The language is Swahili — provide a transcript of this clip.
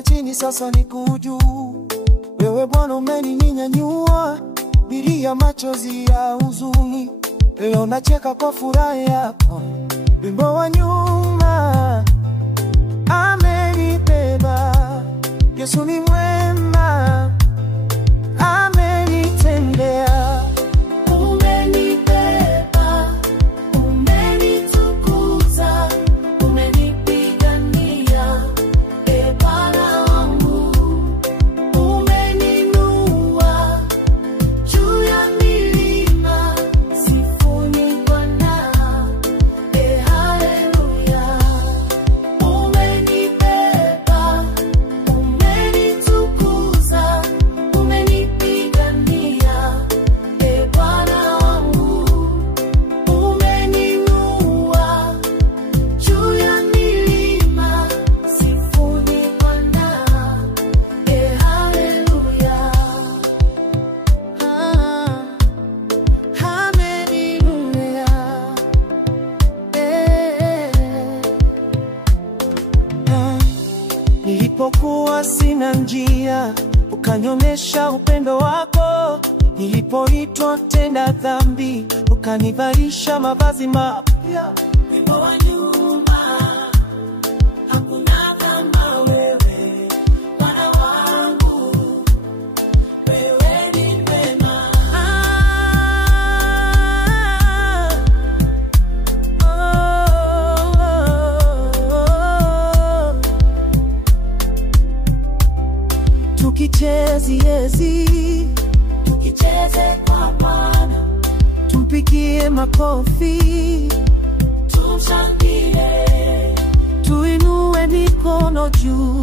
nilikuwa chini, sasa niko juu. Wewe Bwana umeninyanyua, bila machozi ya huzuni. Leo nacheka kwa furaha yako. Wimbo wa nyuma amenibeba. Yesu ni mwema, amenitendea. Umenibeba, umenitukuza, umenipigania, e Bwana wangu. Umeninua juu ya milima, sifuni Bwana, e haleluya. Umenibeba, umenitukuza, umenipigania, e Bwana wangu. Umeninua juu ya milima, sifuni Bwana, e haleluya. Nilipokuwa sina njia, ukanionyesha upendo wako. Nilipoitwa tenda dhambi, ukanivalisha mavazi mapya. Wimbo wa nyuma, hakuna kama wewe, Bwana wangu. Wewe ni mwema. Tukicheze kwa Bwana, tumpigie makofi, tumshangilie, tuinue mikono juu.